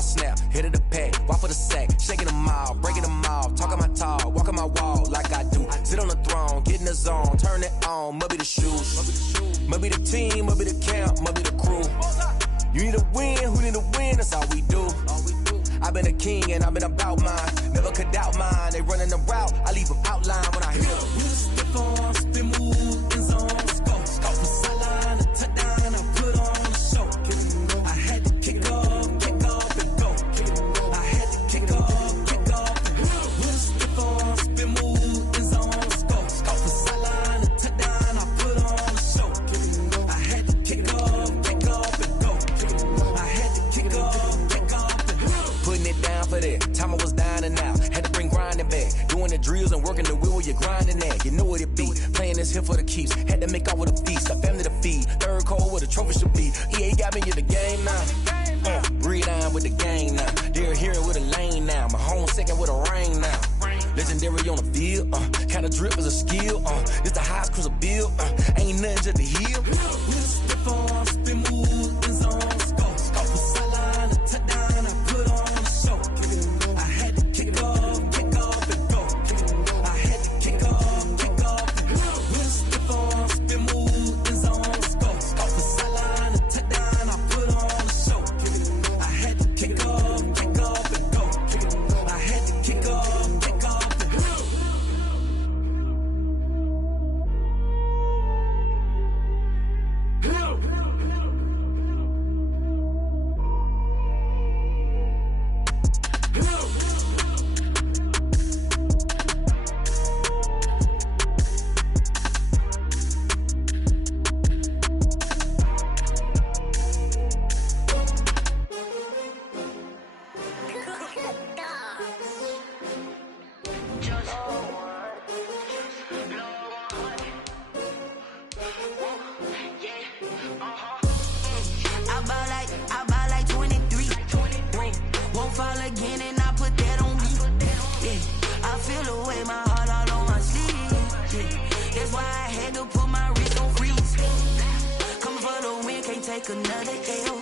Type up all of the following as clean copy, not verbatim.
I snap, hit of the pack, walk for the sack, shaking them all, breaking them all, talking my talk, walking my wall like I do. Sit on the throne, get in the zone, turn it on, must be the shoes, must be the team, must be the camp, must be the crew. You need a win, who need a win, that's all we do. I've been a king and I've been about mine, never could doubt mine. They running the route, I leave them outline when I hit them. Step on, spin move, in zone, scope the sideline, a touchdown, I put on the show. I had to kick off and go. I had to kick off and go. Step on, spin move, in zone, scope the sideline, a touchdown, I put on the show. I had to kick off and go. I had to kick off and go. Putting it down for that, time I was down and out. Had to bring grinding back, doing the drills and working the wheel where you're grinding at. You know what it be, playing this here for the keeps. Had to make out with a feast, a family to feed. Third cold where the trophy should be. EA got me in the game now. Breathe on with the game now. They're here with a lane now. My home second with a rain now. Legendary on the field, kinda drip is a skill. It's the highest cruiser bill, ain't nothing just to heal. Step on, spin move, in zone, scope the sideline, a touchdown, I put on the show. I had to kick off and go. I had to kick off and go. Step on, spin move, in zone, scope the sideline, a touchdown, I put on the show. I had to kick off and go. I had to kick off and go. I buy like 23. Won't fall again and I put that on me. Yeah, I feel the way, my heart all on my sleeve. Yeah, that's why I had to put my wrist on freeze. Coming for the win, can't take another L.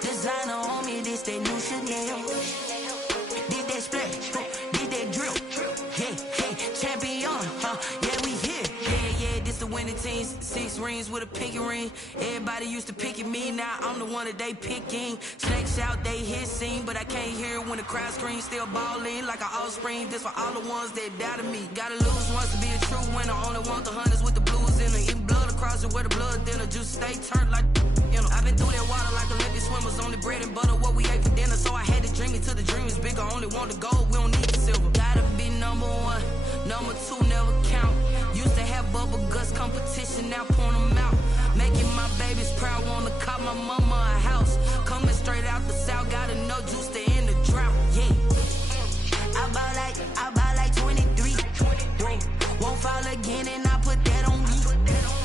Designer on me, this that new Chanel. Did that splash, did that drill. Yeah, champion, yeah, we here. Yeah, this the winning team. 6 rings with a pinky ring. Everybody used to pick at me, now I'm the one that they picking. Snakes out, they hit scene, but I can't hear it when the crowd screams. Still balling like an offspring. This for all the ones that doubted me. Gotta lose once to be a true winner. Only want the hunters with the blues in it. Eating blood across it where the blood thinner. Juice stay turned like, you know. I've been through that water like Olympic swimmers. Only bread and butter, what we ate for dinner. So I had to dream it till the dream is bigger. Only want the gold, we don't need the silver. Gotta be number 1, number 2 never count. Used to have bubble guts competition, now point them out. Making my babies proud, wanna cop my mama a house. Coming straight out the south, gotta know juice to end the drought. Yeah, I buy like 23. Won't fall again and I put that on me.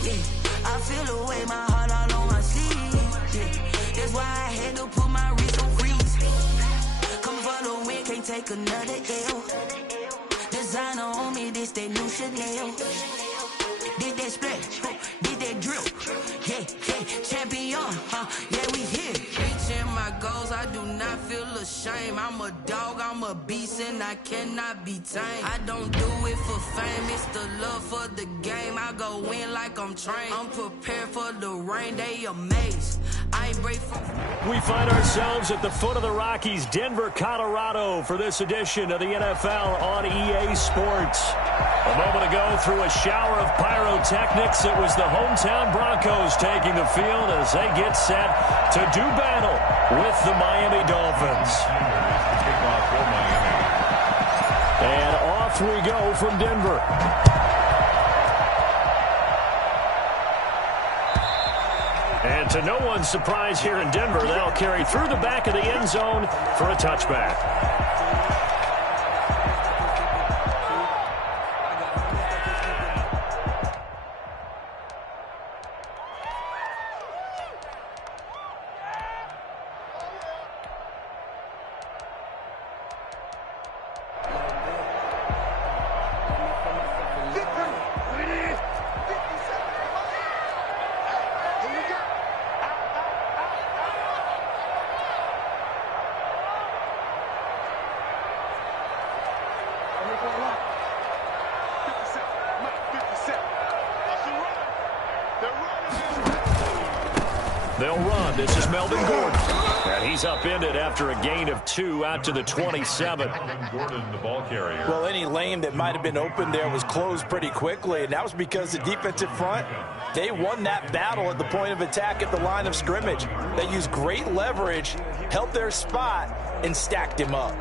Yeah, I feel the way, my heart all on my sleeve. Yeah, that's why I had to put my wrist on freeze. Coming for the win, can't take another L. Designer on me, this that new Chanel. Did that splash, did that drill. Yeah, champion, yeah, we here. Reaching my goals, I do not feel ashamed. I'm a dog, I'm a beast, and I cannot be tamed. I don't do it for fame, it's the love for the game. I go in like I'm trained. I'm prepared for the rain, they amazed. I ain't brave for... We find ourselves at the foot of the Rockies, Denver, Colorado, for this edition of the NFL on EA Sports. A moment ago, through a shower of pyrotechnics, it was the hometown Broncos taking the field as they get set to do battle with the Miami Dolphins. And off we go from Denver. And to no one's surprise here in Denver, they'll carry through the back of the end zone for a touchback. This is Melvin Gordon. And he's upended after a gain of 2 out to the 27. Gordon, the ball carrier. Well, any lane that might have been open there was closed pretty quickly, and that was because the defensive front, they won that battle at the point of attack at the line of scrimmage. They used great leverage, held their spot, and stacked him up.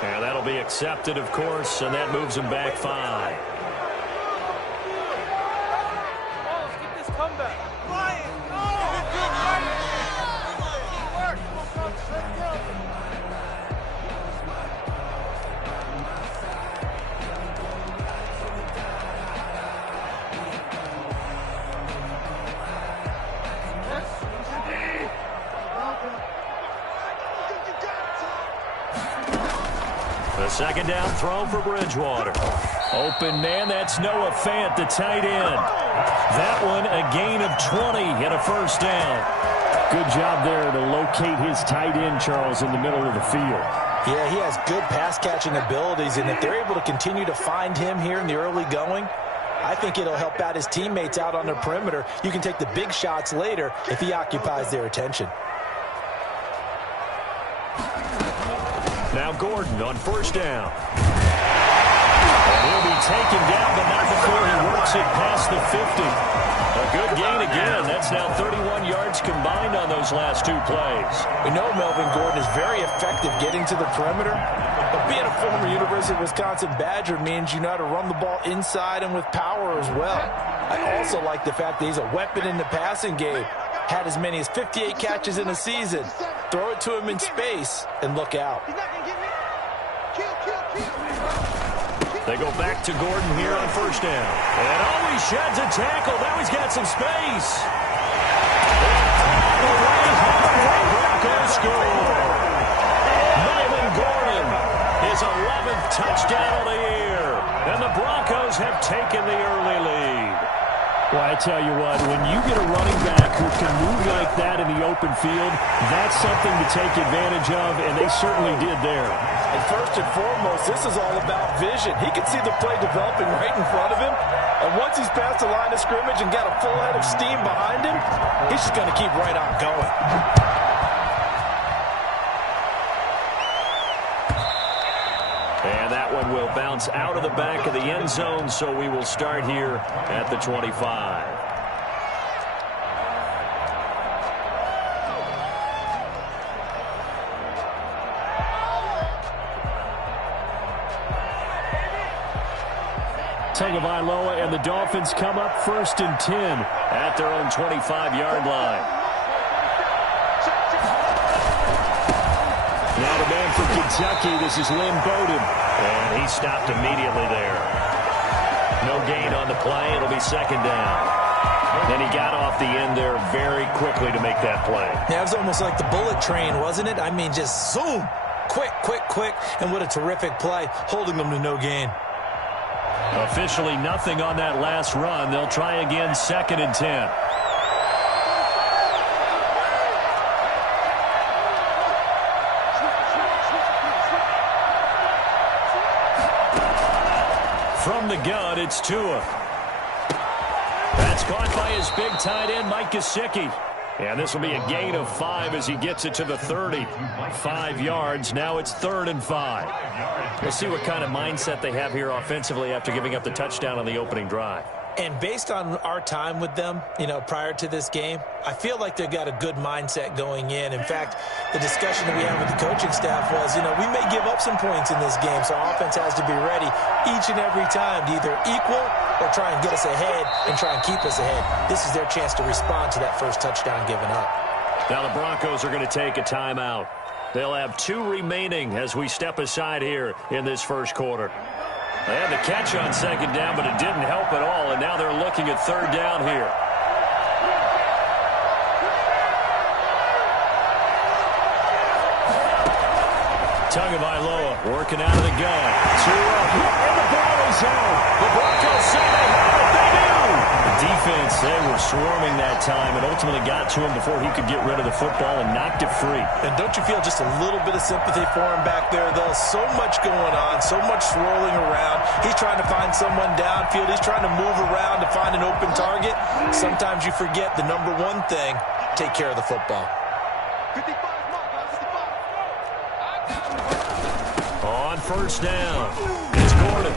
And that'll be accepted, of course, and that moves him back 5. Get this comeback. The second down throw for Bridgewater. Open man, that's Noah Fant, the tight end. That one a gain of 20 and a first down. Good job there to locate his tight end, Charles, in the middle of the field. Yeah, he has good pass-catching abilities, and if they're able to continue to find him here in the early going, I think it'll help out his teammates out on the perimeter. You can take the big shots later if he occupies their attention. Now Gordon on first down. And he'll be taken down, but not before he works it past the 50. A good gain again. That's now 31 yards combined on those last 2 plays. We know Melvin Gordon is very effective getting to the perimeter, but being a former University of Wisconsin Badger means you know how to run the ball inside and with power as well. I also like the fact that he's a weapon in the passing game. Had as many as 58 catches in a season. Throw it to him in space and look out. They go back to Gordon here on first down. And he sheds a tackle. Now he's got some space. Broncos score. Melvin Gordon, his 11th touchdown of the year. And the Broncos have taken the early lead. Well, I tell you what, when you get a running back who can move like that in the open field, that's something to take advantage of, and they certainly did there. And first and foremost, this is all about vision. He can see the play developing right in front of him, and once he's past the line of scrimmage and got a full head of steam behind him, he's just going to keep right on going. And that one will bounce out of the back of the end zone, so we will start here at the 25. Tagovailoa and the Dolphins come up 1st and 10 at their own 25-yard line. Kentucky, this is Lynn Bowden. And he stopped immediately there. No gain on the play. It'll be second down. Then he got off the end there very quickly to make that play. Yeah, it was almost like the bullet train, wasn't it? I mean, just zoom. Quick, quick, quick. And what a terrific play, holding them to no gain. Officially nothing on that last run. They'll try again, 2nd and 10. From the gun, it's Tua. That's caught by his big tight end, Mike Gesicki. And this will be a gain of 5 as he gets it to the 30. 5 yards. Now it's 3rd and 5. We'll see what kind of mindset they have here offensively after giving up the touchdown on the opening drive. And based on our time with them, prior to this game, I feel like they've got a good mindset going in. In fact, the discussion that we had with the coaching staff was, we may give up some points in this game, so our offense has to be ready each and every time to either equal or try and get us ahead and try and keep us ahead. This is their chance to respond to that first touchdown given up. Now the Broncos are going to take a timeout. They'll have 2 remaining as we step aside here in this first quarter. They had the catch on 2nd down, but it didn't help at all, and now they're looking at 3rd down here. Tagovailoa working out of the gun. Tua, and the ball is out. The Broncos say they have it. They do. The defense, they were swarming that time and ultimately got to him before he could get rid of the football and knocked it free. And don't you feel just a little bit of sympathy for him back there, though? So much going on, so much swirling around. He's trying to find someone downfield. He's trying to move around to find an open target. Sometimes you forget the number one thing, take care of the football. On 1st down, it's Gordon.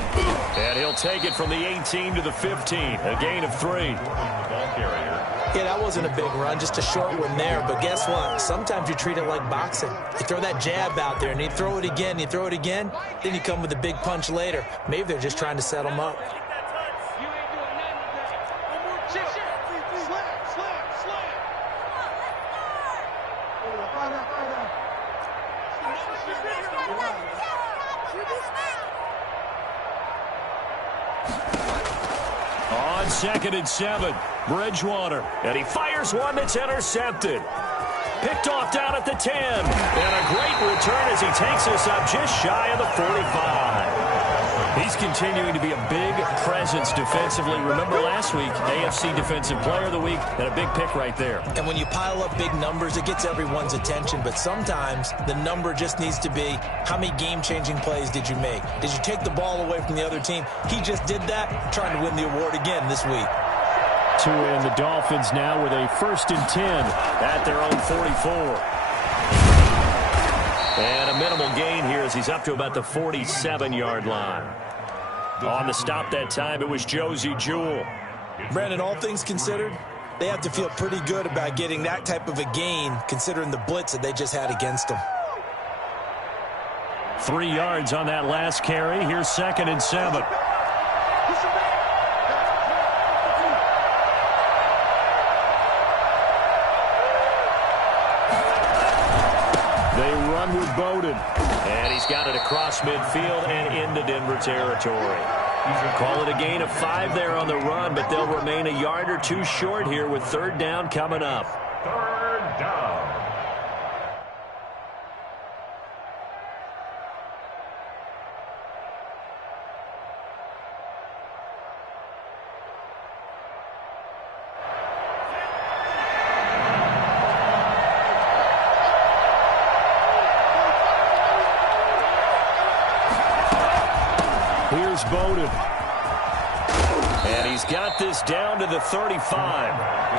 And he'll take it from the 18 to the 15. A gain of 3. Yeah, that wasn't a big run, just a short one there. But guess what? Sometimes you treat it like boxing. You throw that jab out there, and you throw it again, you throw it again, then you come with a big punch later. Maybe they're just trying to set them up. On 2nd and 7, Bridgewater. And he fires one that's intercepted. Picked off down at the 10. And a great return as he takes us up just shy of the 45. He's continuing to be a big presence defensively. Remember last week, AFC Defensive Player of the Week, and a big pick right there. And when you pile up big numbers, it gets everyone's attention. But sometimes the number just needs to be, how many game-changing plays did you make? Did you take the ball away from the other team? He just did that, trying to win the award again this week. Tua and the Dolphins now with a 1st and 10 at their own 44. And a minimal gain here as he's up to about the 47-yard line. On the stop that time, it was Josey Jewell. Brandon, all things considered, they have to feel pretty good about getting that type of a gain considering the blitz that they just had against them. 3 yards on that last carry. Here's 2nd and 7. They run with Bowden. And he's got it across midfield and into Denver territory. Call it a gain of 5 there on the run, but they'll remain a yard or 2 short here with 3rd down coming up. 3rd down. Here's Bowden. And he's got this down to the 35.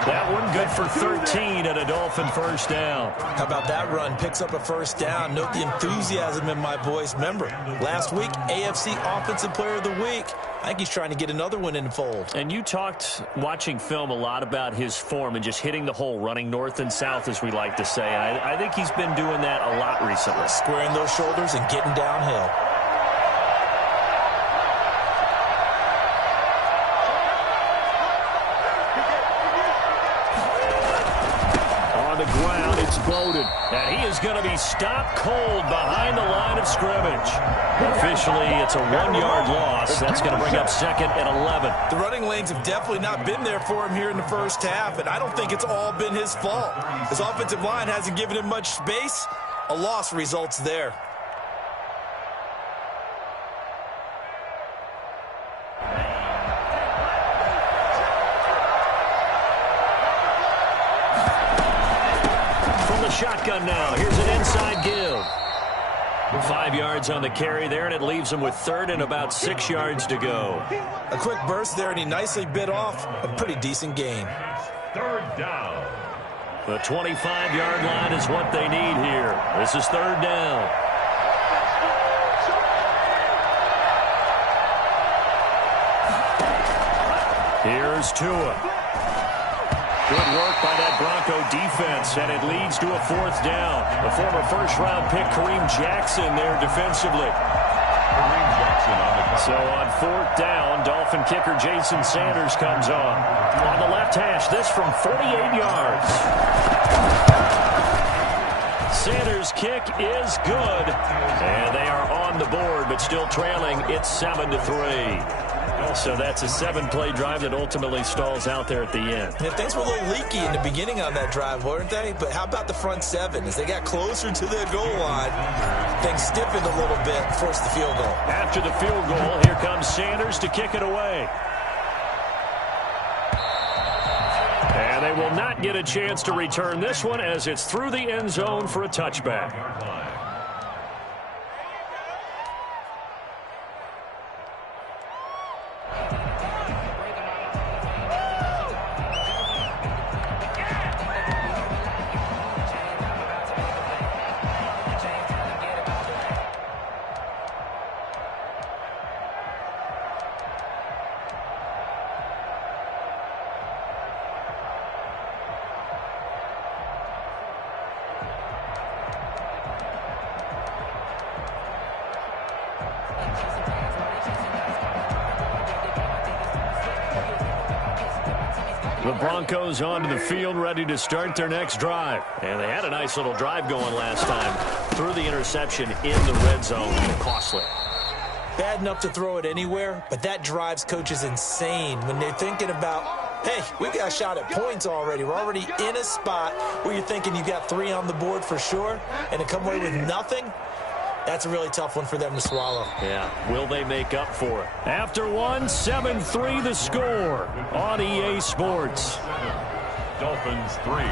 That one good for 13 and a Dolphin 1st down. How about that run? Picks up a 1st down. Note the enthusiasm in my voice. Remember, last week, AFC Offensive Player of the Week. I think he's trying to get another one in the fold. And you talked, watching film, a lot about his form and just hitting the hole, running north and south, as we like to say. I think he's been doing that a lot recently. Squaring those shoulders and getting downhill. On the ground, it's Bowden. motion. And he is going to be stopped cold behind the line of scrimmage. Officially, it's a 1-yard loss. That's going to bring up 2nd and 11. The running lanes have definitely not been there for him here in the first half, and I don't think it's all been his fault. His offensive line hasn't given him much space. A loss results there. Shotgun now. Here's an inside give. 5 yards on the carry there, and it leaves him with 3rd and about 6 yards to go. A quick burst there, and he nicely bit off a pretty decent gain. 3rd down. The 25-yard line is what they need here. This is 3rd down. Here's Tua. Good work by that Bronco defense, and it leads to a 4th down. The former first-round pick, Kareem Jackson, there defensively. So on 4th down, Dolphin kicker Jason Sanders comes on. On the left hash, this from 48 yards. Sanders' kick is good, and they are on the board, but still trailing. It's 7-3. So that's a 7-play drive that ultimately stalls out there at the end. And things were a little leaky in the beginning on that drive, weren't they? But how about the front 7? As they got closer to the goal line, things stiffened a little bit, forced the field goal. After the field goal, here comes Sanders to kick it away. And they will not get a chance to return this one as it's through the end zone for a touchback. The Broncos onto the field, ready to start their next drive. And they had a nice little drive going last time. Threw the interception in the red zone. Costly. Bad enough to throw it anywhere, but that drives coaches insane when they're thinking about, hey, we got a shot at points already. We're already in a spot where you're thinking you got 3 on the board for sure, and to come away with nothing, that's a really tough one for them to swallow. Yeah, will they make up for it? After 1, 7-3 the score on EA Sports. Dolphins 3.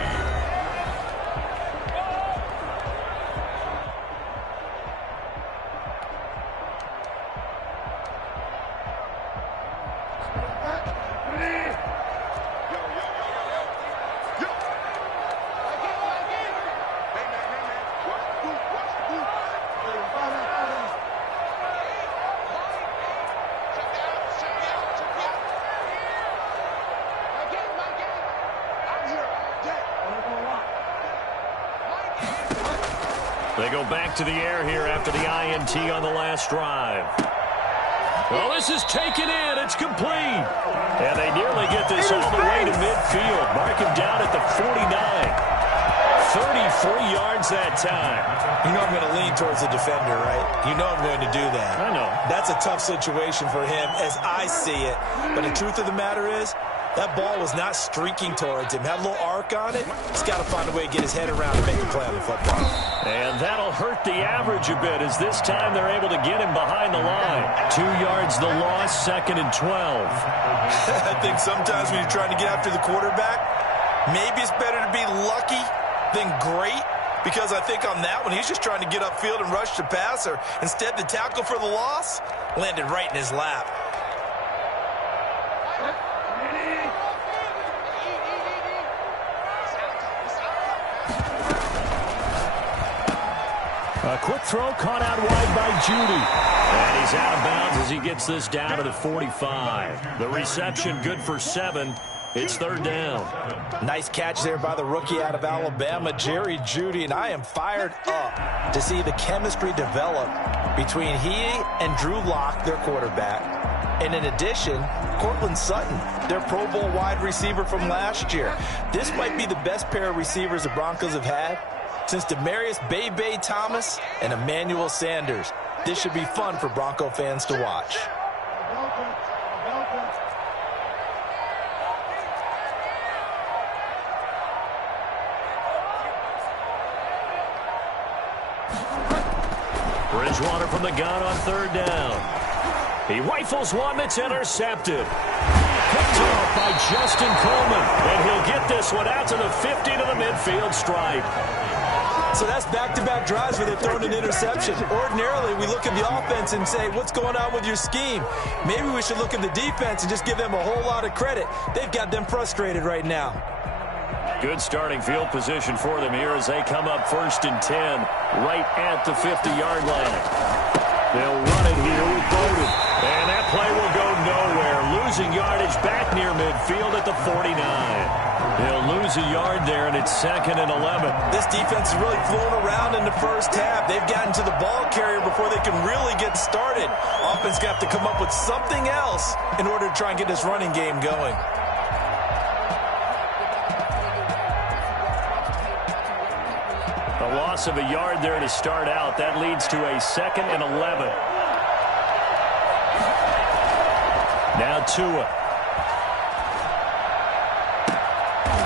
They go back to the air here after the INT on the last drive. Well, this is taken in. It's complete. And they nearly get this all the way to midfield. Mark him down at the 49. 33 yards that time. You know I'm going to lean towards the defender, right? You know I'm going to do that. I know. That's a tough situation for him as I see it. But the truth of the matter is, that ball was not streaking towards him. Had a little arc on it. He's got to find a way to get his head around and make a play on the football. And that'll hurt the average a bit as this time they're able to get him behind the line. 2 yards the loss, 2nd and 12. I think sometimes when you're trying to get after the quarterback, maybe it's better to be lucky than great. Because I think on that one, he's just trying to get upfield and rush the passer. Instead, the tackle for the loss landed right in his lap. A quick throw caught out wide by Judy. And he's out of bounds as he gets this down to the 45. The reception good for 7. It's 3rd down. Nice catch there by the rookie out of Alabama, Jerry Jeudy, and I am fired up to see the chemistry develop between he and Drew Lock, their quarterback. And in addition, Cortland Sutton, their Pro Bowl wide receiver from last year. This might be the best pair of receivers the Broncos have had since Demaryius Bebe Thomas and Emmanuel Sanders. This should be fun for Bronco fans to watch. Bridgewater from the gun on third down. He rifles one that's intercepted. Picked off by Justin Coleman. And he'll get this one out to the 50 to the midfield stripe. So that's back-to-back drives where they've thrown an interception. Ordinarily, we look at the offense and say, what's going on with your scheme? Maybe we should look at the defense and just give them a whole lot of credit. They've got them frustrated right now. Good starting field position for them here as they come up 1st and 10 right at the 50-yard line. They'll run it here with Bowden. And that play will go nowhere. Losing yardage back near midfield at the 49. They'll lose a yard there, and it's 2nd and 11. This defense is really flown around in the first half. They've gotten to the ball carrier before they can really get started. Offense got to come up with something else in order to try and get this running game going. A loss of a yard there to start out. That leads to a 2nd and 11. Now Tua.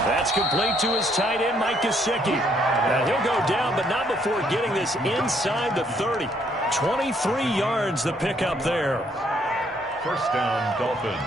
That's complete to his tight end, Mike Gesicki. Now he'll go down, but not before getting this inside the 30. 23 yards the pickup there. First down, Dolphins.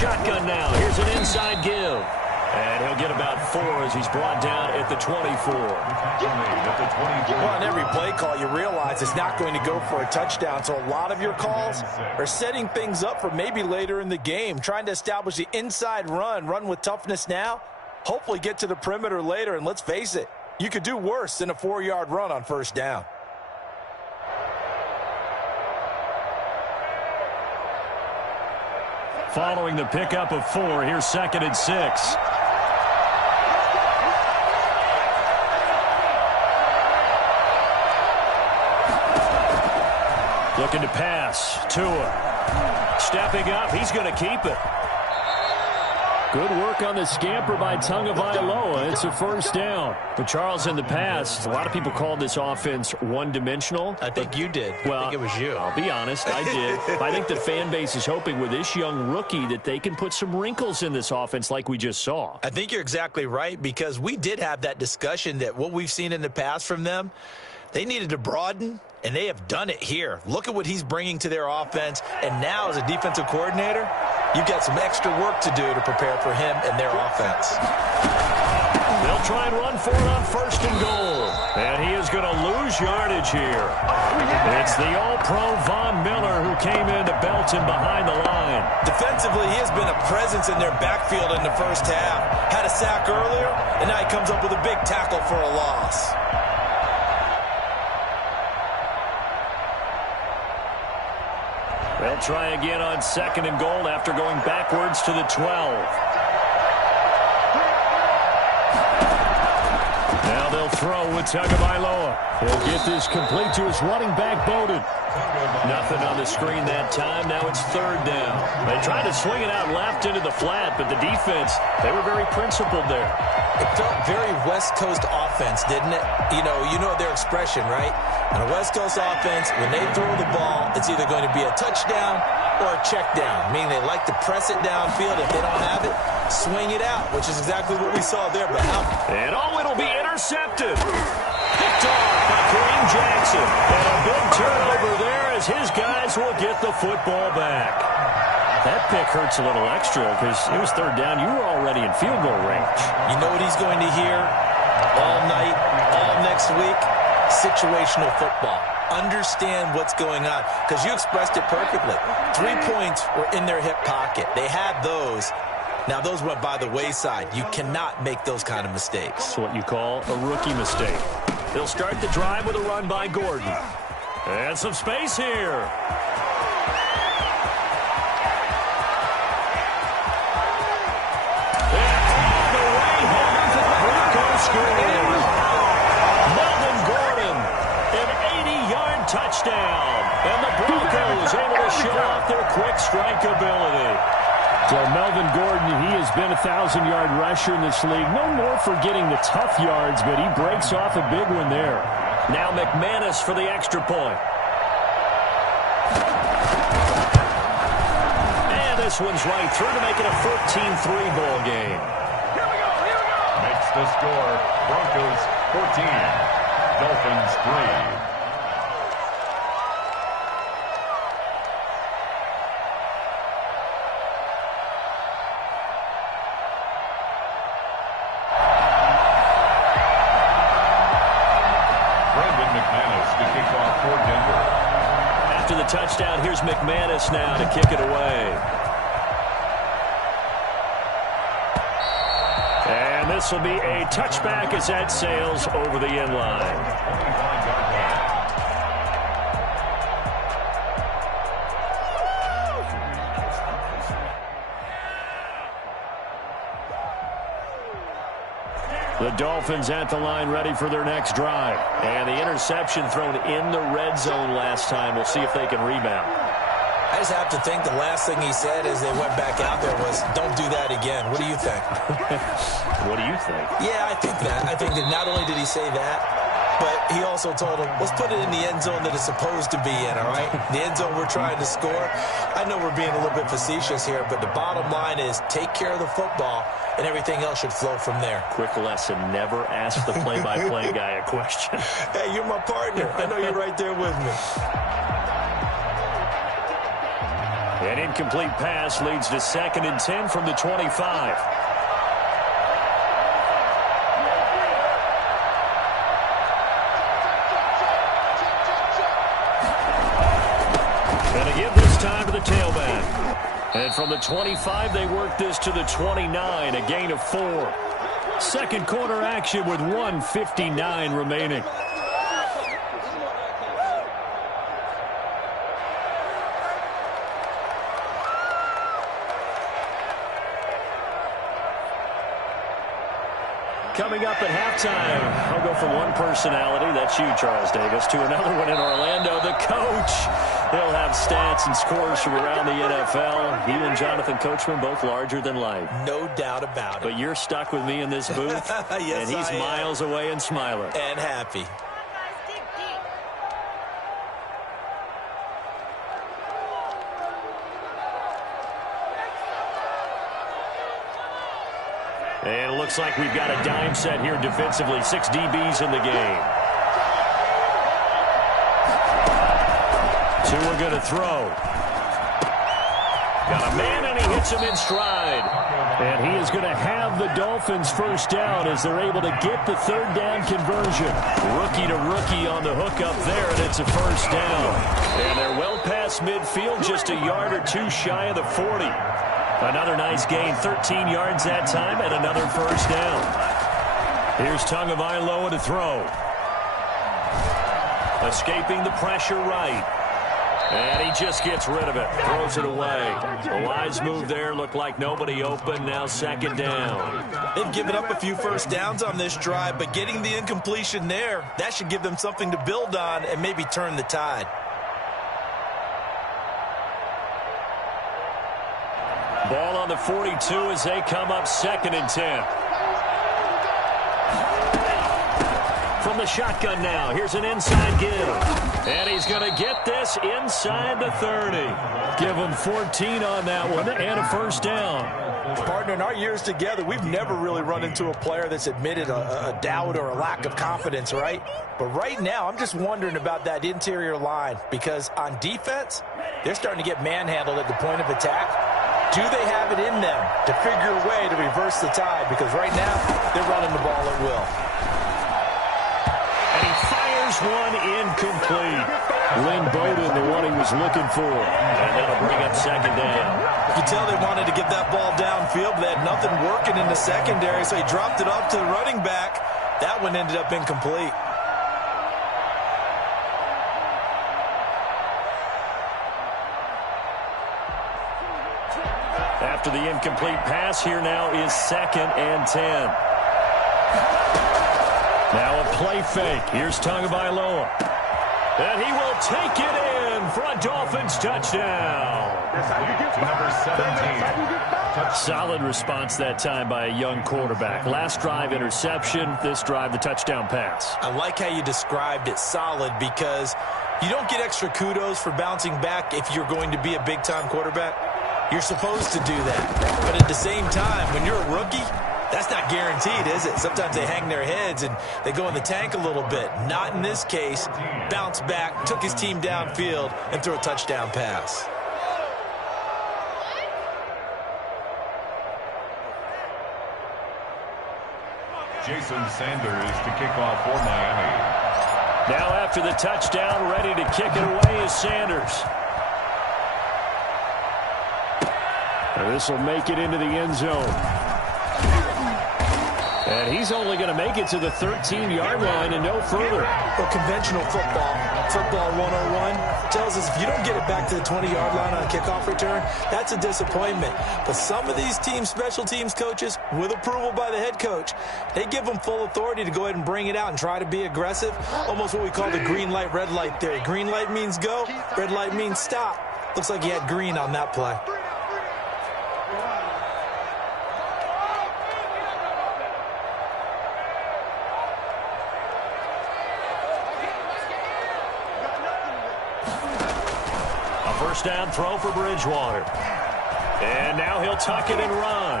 Shotgun now. Here's an inside give. And he'll get about 4 as he's brought down at the 24. Well, on every play call, you realize it's not going to go for a touchdown. So a lot of your calls are setting things up for maybe later in the game, trying to establish the inside run with toughness now, hopefully get to the perimeter later. And let's face it, you could do worse than a 4-yard run on first down. Following the pickup of 4, here's 2nd and 6. Looking to pass. Tua. Stepping up. He's going to keep it. Good work on the scamper by Tagovailoa. It's a first down. But, Charles, in the past, a lot of people called this offense one-dimensional. I think you did. Well, I think it was you. I'll be honest, I did. I think the fan base is hoping with this young rookie that they can put some wrinkles in this offense like we just saw. I think you're exactly right, because we did have that discussion that what we've seen in the past from them, they needed to broaden, and they have done it here. Look at what he's bringing to their offense, and now as a defensive coordinator, you've got some extra work to do to prepare for him and their offense. They'll try and run for it on 1st and goal. And he is going to lose yardage here. It's the All-Pro Von Miller who came in to Belton behind the line. Defensively, he has been a presence in their backfield in the first half. Had a sack earlier, and now he comes up with a big tackle for a loss. They'll try again on 2nd and goal after going backwards to the 12. Now they'll throw with Tagovailoa. He'll get this complete to his running back, Bowden. Nothing on the screen that time. Now it's 3rd down. They tried to swing it out left into the flat, but the defense, they were very principled there. It felt very West Coast offense, didn't it? You know their expression, right? On a West Coast offense, when they throw the ball, it's either going to be a touchdown or a check down, meaning they like to press it downfield. If they don't have it, swing it out, which is exactly what we saw there. But and it'll be intercepted. Picked off by Kareem Jackson. And a big turnover there as his guys will get the football back. That pick hurts a little extra because it was 3rd down. You were already in field goal range. You know what he's going to hear all night, all next week? Situational football. Understand what's going on, because you expressed it perfectly. 3 points were in their hip pocket. They had those. Now, those went by the wayside. You cannot make those kind of mistakes. That's what you call a rookie mistake. They'll start the drive with a run by Gordon. And some space here. Melvin Gordon, an 80-yard touchdown. And the Broncos able to show off their quick strike ability. So Melvin Gordon, he has been a 1,000-yard rusher in this league. No more for getting the tough yards, but he breaks off a big one there. Now McManus for the extra point. And this one's right through to make it a 14-3 ball game. Makes the score Broncos 14, Dolphins 3. After the touchdown, here's McManus now to kick it away. And this will be a touchback as that sails over the end line. The Dolphins at the line ready for their next drive. And the interception thrown in the red zone last time. We'll see if they can rebound. I just have to think the last thing he said as they went back out there was, don't do that again. What do you think? What do you think? Yeah, I think that. I think that not only did he say that, but he also told him, let's put it in the end zone that it's supposed to be in, all right? The end zone we're trying to score. I know we're being a little bit facetious here, but the bottom line is take care of the football, and everything else should flow from there. Quick lesson, never ask the play-by-play guy a question. Hey, you're my partner. I know you're right there with me. An incomplete pass leads to 2nd and 10 from the 25. And to give this time to the tailback. And from the 25, they work this to the 29, a gain of 4. Second quarter action with 1:59 remaining. Coming up at halftime, I'll go from one personality, that's you, Charles Davis, to another one in Orlando, the coach. He'll have stats and scores from around the NFL. He and Jonathan Coachman, both larger than life. No doubt about it. But you're stuck with me in this booth, yes, and he's miles away and smiling. And happy. And it looks like we've got a dime set here defensively. 6 DBs in the game. 2 are going to throw. Got a man, and he hits him in stride. And he is going to have the Dolphins first down as they're able to get the 3rd down conversion. Rookie to rookie on the hook up there, and it's a first down. And they're well past midfield, just a yard or 2 shy of the 40. Another nice gain, 13 yards that time, and another first down. Here's Tagovailoa to throw. Escaping the pressure right. And he just gets rid of it, throws it away. A wise move there, looked like nobody open, now 2nd down. They've given up a few first downs on this drive, but getting the incompletion there, that should give them something to build on and maybe turn the tide. Ball on the 42 as they come up 2nd and 10. From the shotgun now, here's an inside give. And he's going to get this inside the 30. Give him 14 on that one and a first down. Partner, in our years together, we've never really run into a player that's admitted a doubt or a lack of confidence, right? But right now, I'm just wondering about that interior line because on defense, they're starting to get manhandled at the point of attack. Do they have it in them to figure a way to reverse the tide? Because right now, they're running the ball at will. And he fires one incomplete. Lynn Bowden, the one he was looking for. And that'll bring up 2nd down. You can tell they wanted to get that ball downfield, but they had nothing working in the secondary, so he dropped it off to the running back. That one ended up incomplete. After the incomplete pass, here now is 2nd and 10. Now a play fake. Here's Tagovailoa. And he will take it in for a Dolphins touchdown. Number 17. Solid response that time by a young quarterback. Last drive, interception. This drive, the touchdown pass. I like how you described it, solid, because you don't get extra kudos for bouncing back if you're going to be a big-time quarterback. You're supposed to do that. But at the same time, when you're a rookie, that's not guaranteed, is it? Sometimes they hang their heads and they go in the tank a little bit. Not in this case. Bounced back, took his team downfield, and threw a touchdown pass. Jason Sanders to kick off for Miami. Now after the touchdown, ready to kick it away is Sanders. This will make it into the end zone. And he's only going to make it to the 13-yard line and no further. Well, conventional football 101, tells us if you don't get it back to the 20-yard line on a kickoff return, that's a disappointment. But some of these special teams coaches, with approval by the head coach, they give them full authority to go ahead and bring it out and try to be aggressive. Almost what we call the green light, red light theory. Green light means go, red light means stop. Looks like he had green on that play. First down throw for Bridgewater. And now he'll tuck it and run.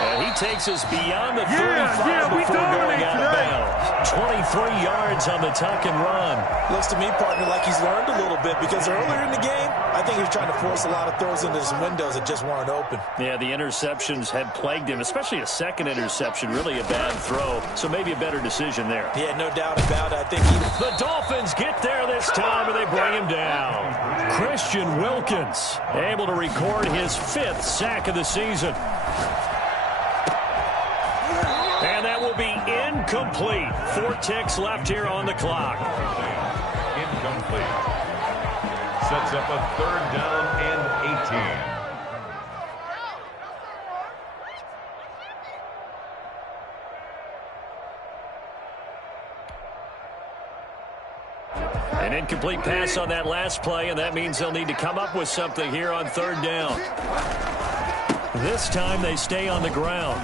And he takes us beyond the 35 before going out of bounds. 23 yards on the tuck and run. Looks to me, partner, like he's learned a little bit because earlier in the game, I think he was trying to force a lot of throws into some windows that just weren't open. Yeah, the interceptions had plagued him, especially a second interception, really a bad throw. So maybe a better decision there. Yeah, no doubt about it. I think the Dolphins get there this time, and they bring him down. Christian Wilkins able to record his 5th sack of the season. And that will be incomplete. 4 ticks left here on the clock. Incomplete. Sets up a 3rd down and 18. An incomplete pass on that last play, and that means they'll need to come up with something here on 3rd down. This time they stay on the ground.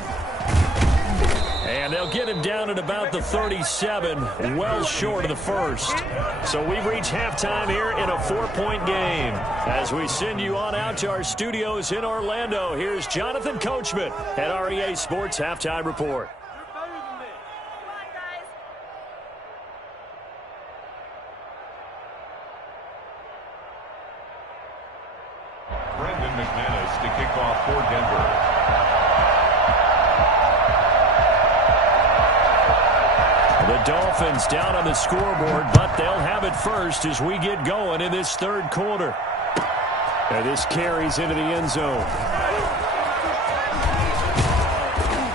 And they'll get him down at about the 37, well short of the first. So we've reached halftime here in a 4-point game. As we send you on out to our studios in Orlando, here's Jonathan Coachman at REA Sports Halftime Report. Brandon McManus to kick off for Denver. The Dolphins down on the scoreboard, but they'll have it first as we get going in this 3rd quarter. And this carries into the end zone.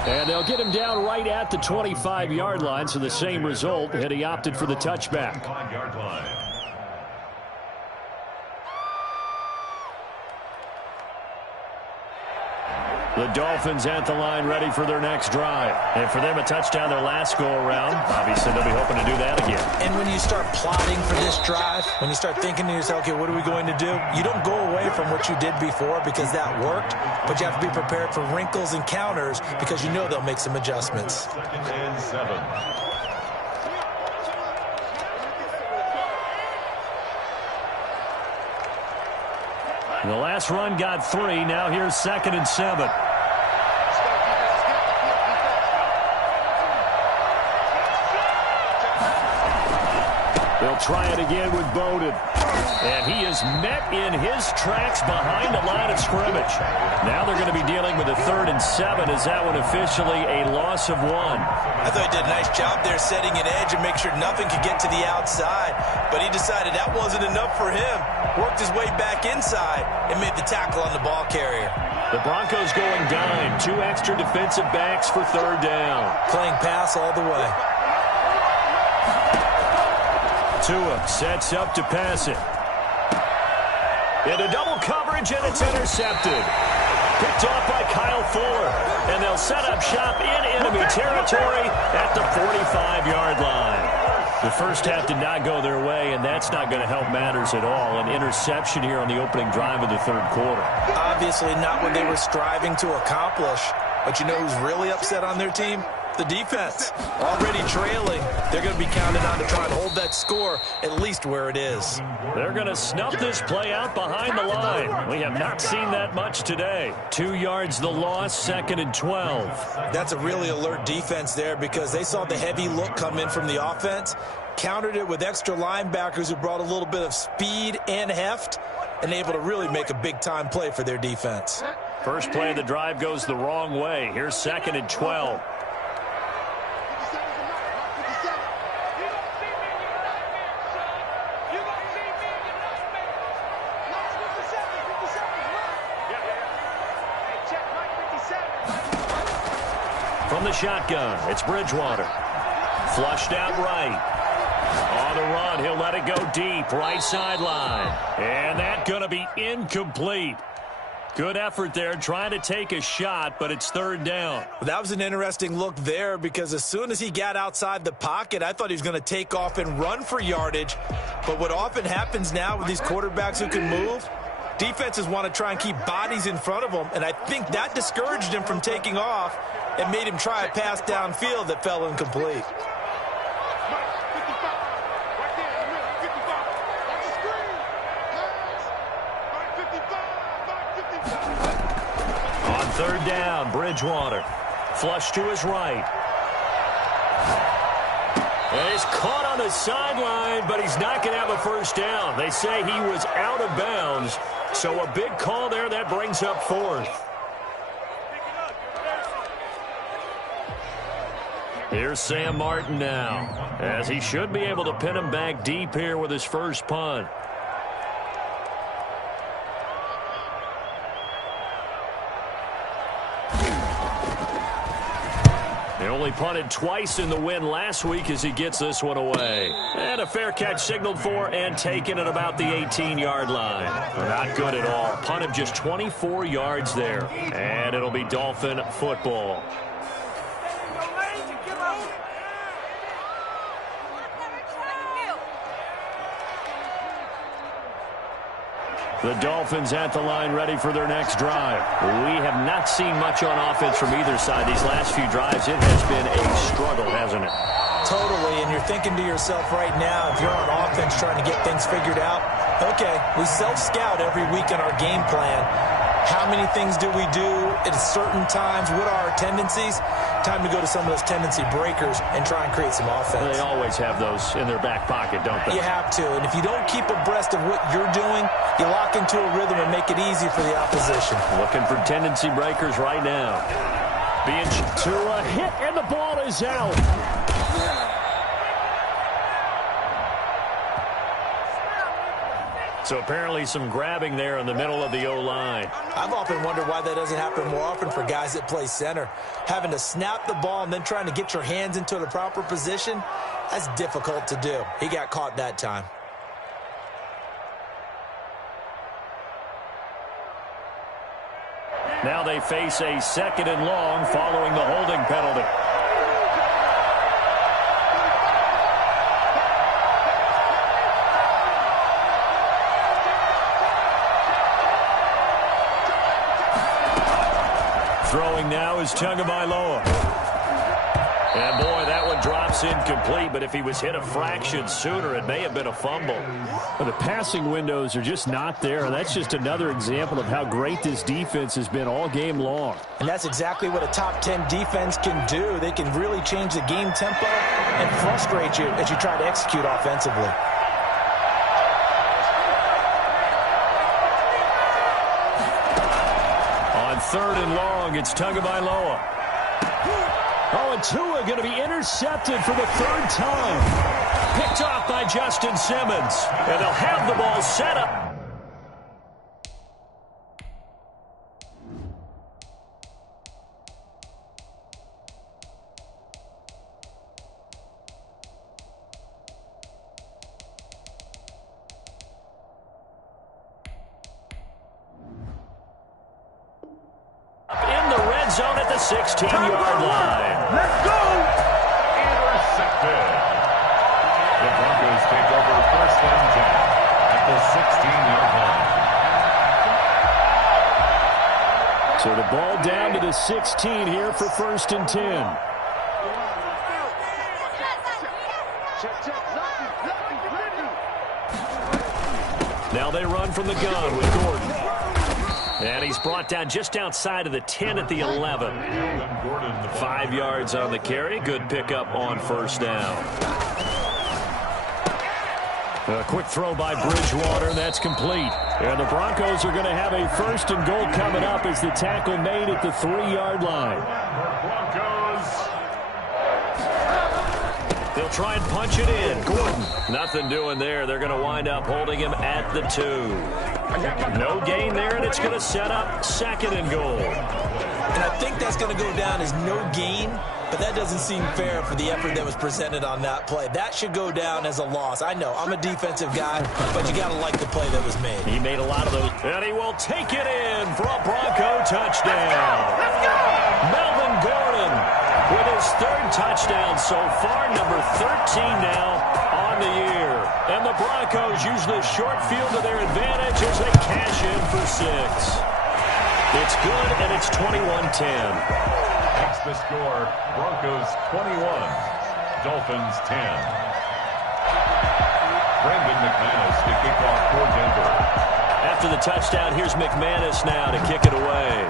And they'll get him down right at the 25-yard line, so the same result, and he opted for the touchback. 5-yard line. The Dolphins at the line ready for their next drive. And for them, a touchdown their last go-around. Obviously, they'll be hoping to do that again. And when you start plotting for this drive, when you start thinking to yourself, okay, what are we going to do? You don't go away from what you did before because that worked, but you have to be prepared for wrinkles and counters because you know they'll make some adjustments. 2nd and 7. The last run got 3. Now here's 2nd and 7. They'll try it again with Bowden. And he is met in his tracks behind the line of scrimmage. Now they're going to be dealing with a 3rd and 7. Is that one officially a loss of 1? I thought he did a nice job there setting an edge and make sure nothing could get to the outside. But he decided that wasn't enough for him. Worked his way back inside and made the tackle on the ball carrier. The Broncos going dime. 2 extra defensive backs for 3rd down. Playing pass all the way. Tua sets up to pass it. Into double coverage, and it's intercepted. Picked off by Kyle Fuller. And they'll set up shop in enemy territory at the 45-yard line. The first half did not go their way, and that's not going to help matters at all. An interception here on the opening drive of the third quarter. Obviously not what they were striving to accomplish. But you know who's really upset on their team? The defense. Already trailing. They're going to be counted on to try and hold that score at least where it is. They're going to snuff this play out behind the line. We have not seen that much today. 2 yards the loss, 2nd and 12. That's a really alert defense there because they saw the heavy look come in from the offense, countered it with extra linebackers who brought a little bit of speed and heft, and able to really make a big-time play for their defense. First play of the drive goes the wrong way. Here's 2nd and 12. From the shotgun, it's Bridgewater. Flushed out right. On the run, he'll let it go deep, right sideline. And that's going to be incomplete. Good effort there, trying to take a shot, but it's 3rd down. That was an interesting look there because as soon as he got outside the pocket, I thought he was going to take off and run for yardage. But what often happens now with these quarterbacks who can move, defenses want to try and keep bodies in front of them, and I think that discouraged him from taking off and made him try a pass downfield that fell incomplete. On 3rd down, Bridgewater. Flush to his right. And he's caught on the sideline, but he's not going to have a first down. They say he was out of bounds, so a big call there that brings up 4th. Here's Sam Martin now, as he should be able to pin him back deep here with his first punt. They only punted twice in the win last week as he gets this one away. And a fair catch signaled for and taken at about the 18-yard line. Not good at all. Punt of just 24 yards there. And it'll be Dolphin football. The Dolphins at the line ready for their next drive. We have not seen much on offense from either side these last few drives. It has been a struggle, hasn't it? Totally, and you're thinking to yourself right now, if you're on offense trying to get things figured out, okay, we self-scout every week in our game plan. How many things do we do at certain times? What are our tendencies? Time to go to some of those tendency breakers and try and create some offense. They always have those in their back pocket, don't they? You have to, and if you don't keep abreast of what you're doing, you lock into a rhythm and make it easy for the opposition. Looking for tendency breakers right now. Being to a hit, and the ball is out. So apparently some grabbing there in the middle of the O-line. I've often wondered why that doesn't happen more often for guys that play center. Having to snap the ball and then trying to get your hands into the proper position, that's difficult to do. He got caught that time. Now they face a 2nd and long following the holding penalty. Throwing now is Tagovailoa. And boy, that one drops incomplete, but if he was hit a fraction sooner, it may have been a fumble. Well, the passing windows are just not there. That's just another example of how great this defense has been all game long. And that's exactly what a top 10 defense can do. They can really change the game tempo and frustrate you as you try to execute offensively. On 3rd and long, it's Tagovailoa. Oh, and Tua going to be intercepted for the 3rd time. Picked off by Justin Simmons. And they'll have the ball set up. end zone at the 16-yard line. Let's go! Intercepted. The Broncos take over 1st and 10 at the 16-yard line. So the ball down to the 16 here for 1st and 10. Now they run from the gun with Gordon. And he's brought down just outside of the 10 at the 11. 5 yards on the carry. Good pickup on 1st down. A quick throw by Bridgewater. That's complete. And the Broncos are going to have a 1st and goal coming up as the tackle made at the 3-yard line. They'll try and punch it in. Gordon, nothing doing there. They're going to wind up holding him at the 2. No gain there, and it's going to set up 2nd and goal. And I think that's going to go down as no gain, but that doesn't seem fair for the effort that was presented on that play. That should go down as a loss. I know, I'm a defensive guy, but you got to like the play that was made. He made a lot of those, and he will take it in for a Bronco touchdown. Let's go! Melvin Gordon with his 3rd touchdown so far, number 13 now on the year. And the Broncos use this short field to their advantage as they cash in for 6. It's good, and it's 21-10. That's the score. Broncos 21, Dolphins 10. Brandon McManus to kick off for Denver. After the touchdown, here's McManus now to kick it away.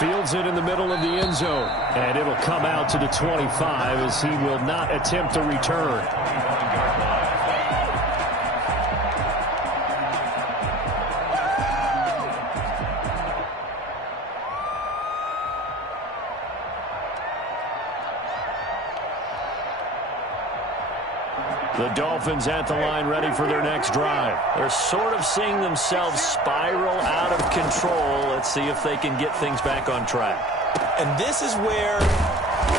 Fields it in the middle of the end zone. And it'll come out to the 25 as he will not attempt a return. The Dolphins at the line ready for their next drive. They're sort of seeing themselves spiral out of control. Let's see if they can get things back on track. And this is where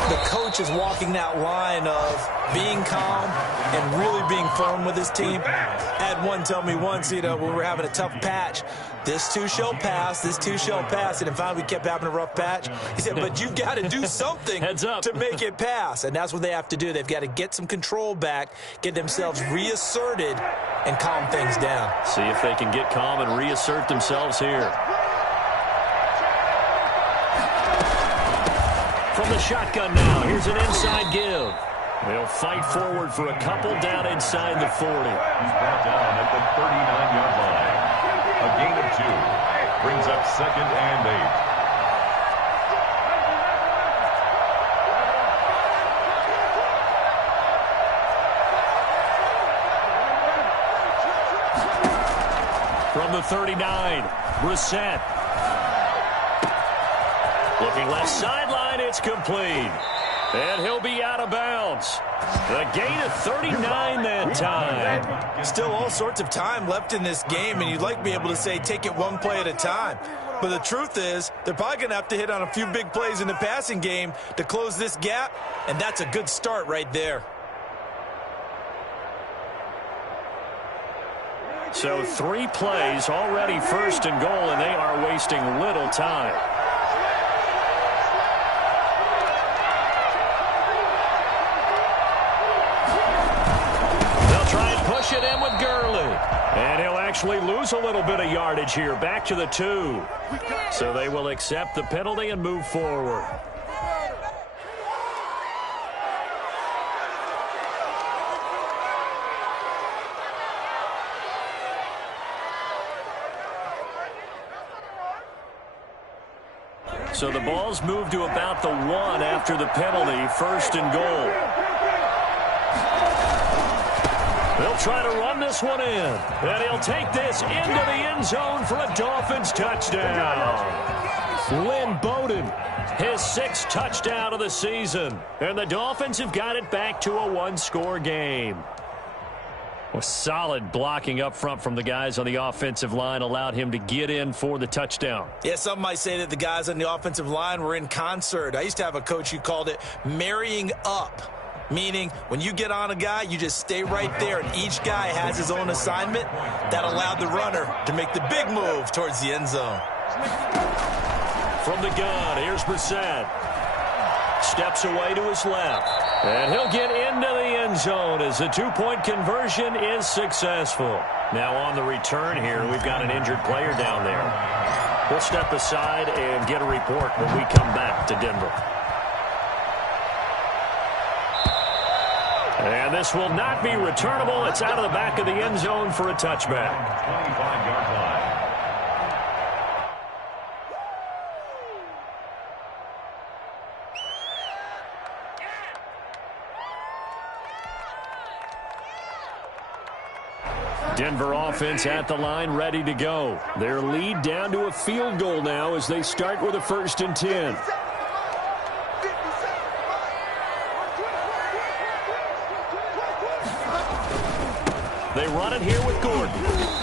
the coach is walking that line of being calm and really being firm with his team. I had one tell me once, when we were having a tough patch, this too shall pass, this too shall pass. And finally we kept having a rough patch. He said, but you've got to do something to make it pass. And that's what they have to do. They've got to get some control back, get themselves reasserted, and calm things down. See if they can get calm and reassert themselves here. From the shotgun now, here's an inside give. They'll fight forward for a couple down inside the 40. He's brought down at the 39-yard line. A gain of 2. Brings up 2nd and 8. From the 39, Brissett. Looking left sideline, it's complete. And he'll be out of bounds. The gain of 39 that time. Still all sorts of time left in this game, and you'd like to be able to say take it one play at a time. But the truth is, they're probably going to have to hit on a few big plays in the passing game to close this gap, and that's a good start right there. So 3 plays already 1st and goal, and they are wasting little time. It in with Gurley. And he'll actually lose a little bit of yardage here. Back to the 2. So they will accept the penalty and move forward. So the ball's moved to about the 1 after the penalty. 1st and goal. They'll try to run this one in. And he'll take this into the end zone for a Dolphins touchdown. Lynn Bowden, his 6th touchdown of the season. And the Dolphins have got it back to a 1-score game. Well, solid blocking up front from the guys on the offensive line allowed him to get in for the touchdown. Yeah, some might say that the guys on the offensive line were in concert. I used to have a coach who called it marrying up. Meaning, when you get on a guy, you just stay right there, and each guy has his own assignment. That allowed the runner to make the big move towards the end zone. From the gun, here's Brissett. Steps away to his left. And he'll get into the end zone as the two-point conversion is successful. Now on the return here, we've got an injured player down there. We'll step aside and get a report when we come back to Denver. And this will not be returnable. It's out of the back of the end zone for a touchback. 25-yard line. Denver offense at the line, ready to go. Their lead down to a field goal now as they start with a 1st and 10. They run it here with Gordon.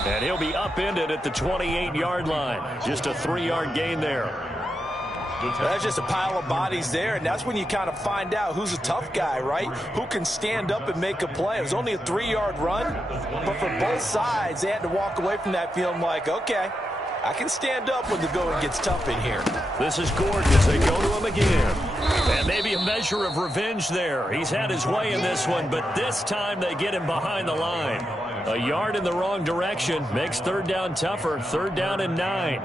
And he'll be upended at the 28-yard line. Just a 3-yard gain there. That's just a pile of bodies there, and that's when you kind of find out who's a tough guy, right? Who can stand up and make a play. It was only a 3-yard run, but for both sides, they had to walk away from that feeling like, okay, I can stand up when the going gets tough in here. This is Gordon as they go to him again. And maybe a measure of revenge there. He's had his way in this one, but this time they get him behind the line. A yard in the wrong direction makes 3rd down tougher. 3rd down and 9.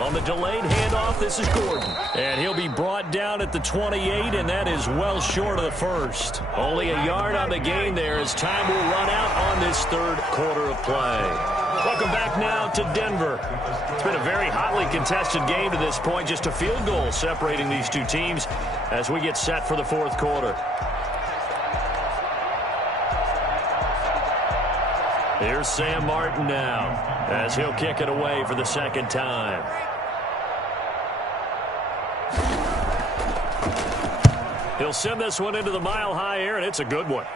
On the delayed handoff, this is Gordon. And he'll be brought down at the 28, and that is well short of the 1st. Only a yard on the gain there as time will run out on this 3rd quarter of play. Welcome back now to Denver. It's been a very hotly contested game to this point. Just a field goal separating these two teams as we get set for the 4th quarter. Here's Sam Martin now as he'll kick it away for the 2nd time. He'll send this one into the mile-high air, and it's a good one.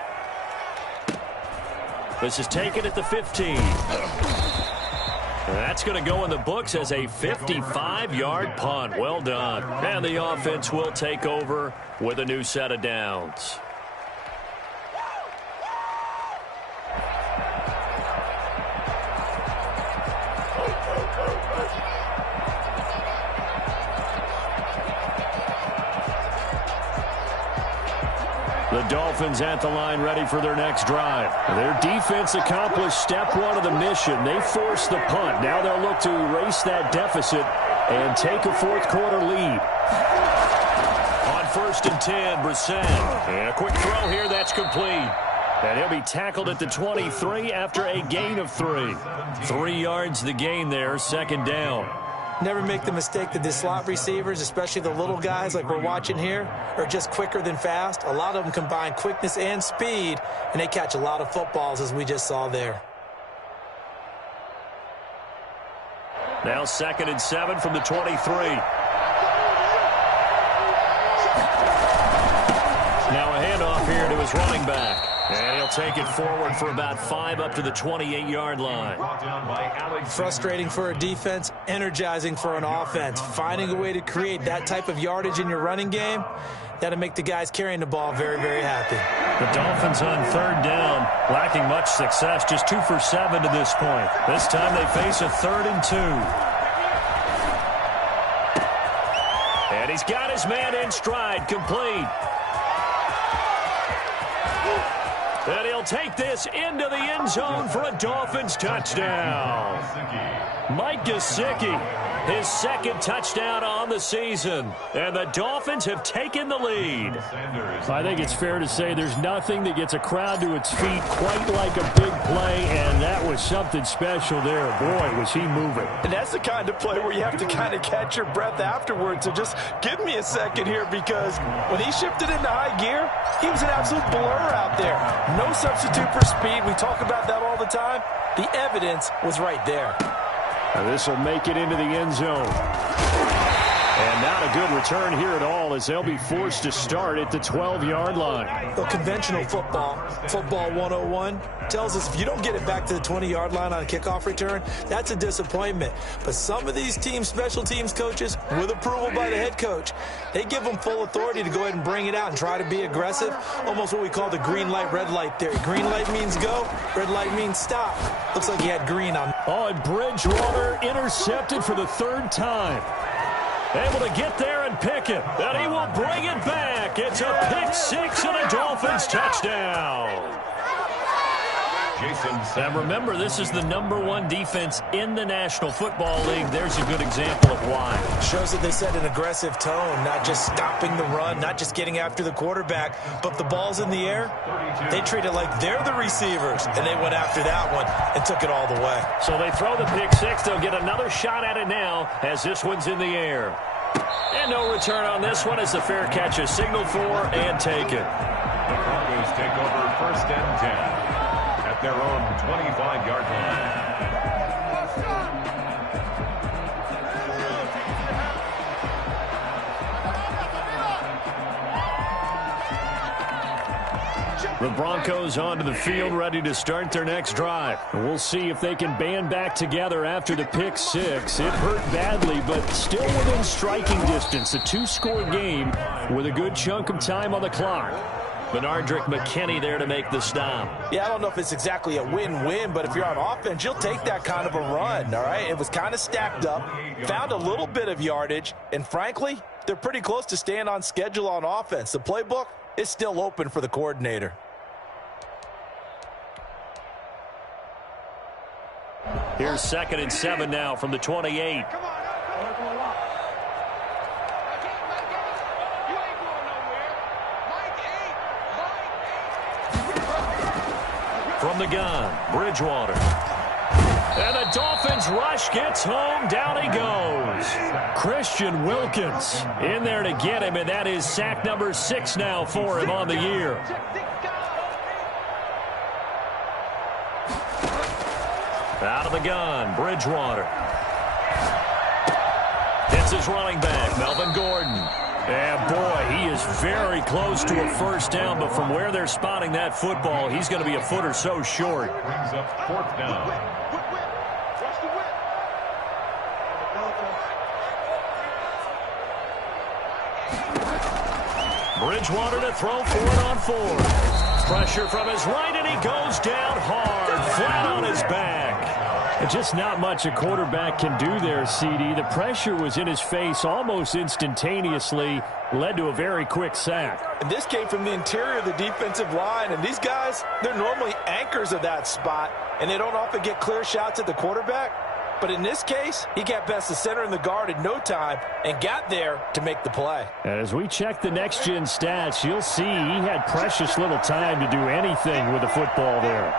This is taken at the 15. That's going to go in the books as a 55-yard punt. Well done. And the offense will take over with a new set of downs. The Dolphins at the line ready for their next drive. Their defense accomplished step 1 of the mission. They forced the punt. Now they'll look to erase that deficit and take a 4th quarter lead. On 1st and 10, Brissett. And a quick throw here that's complete. And he'll be tackled at the 23 after a gain of 3. 3 yards the gain there, 2nd down. Never make the mistake that the slot receivers, especially the little guys like we're watching here, are just quicker than fast. A lot of them combine quickness and speed, and they catch a lot of footballs, as we just saw there. Now 2nd and 7 from the 23. Now a handoff here to his running back. And he'll take it forward for about 5 up to the 28-yard line. Frustrating for a defense, energizing for an offense. Finding a way to create that type of yardage in your running game, that'll make the guys carrying the ball very, very happy. The Dolphins on 3rd down, lacking much success, just 2 for 7 to this point. This time they face a 3rd and 2. And he's got his man in stride, complete. And he'll take this into the end zone for a Dolphins touchdown. Mike Gesicki, his 2nd touchdown on the season. And the Dolphins have taken the lead. I think it's fair to say there's nothing that gets a crowd to its feet quite like a big play, and that was something special there. Boy, was he moving. And that's the kind of play where you have to kind of catch your breath afterwards. So just give me a second here, because when he shifted into high gear, he was an absolute blur out there. No substitute for speed. We talk about that all the time. The evidence was right there. This will make it into the end zone. And not a good return here at all as they'll be forced to start at the 12-yard line. Well, conventional football 101, tells us if you don't get it back to the 20-yard line on a kickoff return, that's a disappointment. But some of these special teams coaches, with approval by the head coach, they give them full authority to go ahead and bring it out and try to be aggressive, almost what we call the green light, red light theory. Green light means go, red light means stop. Looks like he had green on. Oh, and Bridgewater intercepted for the third time. Able to get there and pick it. And he will bring it back. It's a pick six and a Dolphins touchdown. And remember, this is the #1 defense in the National Football League. There's a good example of why. Shows that they set an aggressive tone, not just stopping the run, not just getting after the quarterback, but if the ball's in the air, they treat it like they're the receivers, and they went after that one and took it all the way. So they throw the pick six. They'll get another shot at it now as this one's in the air. And no return on this one as the fair catch is signaled for and taken. The Broncos take over 1st and 10. At their own 25-yard line. The Broncos onto the field, ready to start their next drive. We'll see if they can band back together after the pick six. It hurt badly, but still within striking distance. A 2-score game with a good chunk of time on the clock. Benardrick McKinney there to make the stop. Yeah, I don't know if it's exactly a win-win, but if you're on offense, you'll take that kind of a run, all right? It was kind of stacked up, found a little bit of yardage, and frankly, they're pretty close to staying on schedule on offense. The playbook is still open for the coordinator. Here's 2nd and 7 now from the 28. From the gun, Bridgewater. And the Dolphins rush gets home. Down he goes. Christian Wilkins in there to get him, and that is sack number 6 now for him on the year. Out of the gun, Bridgewater. Hits his running back, Melvin Gordon. And, boy, he is very close to a first down, but from where they're spotting that football, he's going to be a foot or so short. Brings up 4th down. Bridgewater to throw for it on 4th. Pressure from his right, and he goes down hard, flat on his back. Just not much a quarterback can do there, CD. The pressure was in his face almost instantaneously, led to a very quick sack. And this came from the interior of the defensive line, and these guys, they're normally anchors of that spot, and they don't often get clear shots at the quarterback. But in this case, he got past the center and the guard in no time and got there to make the play. As we check the next-gen stats, you'll see he had precious little time to do anything with the football there.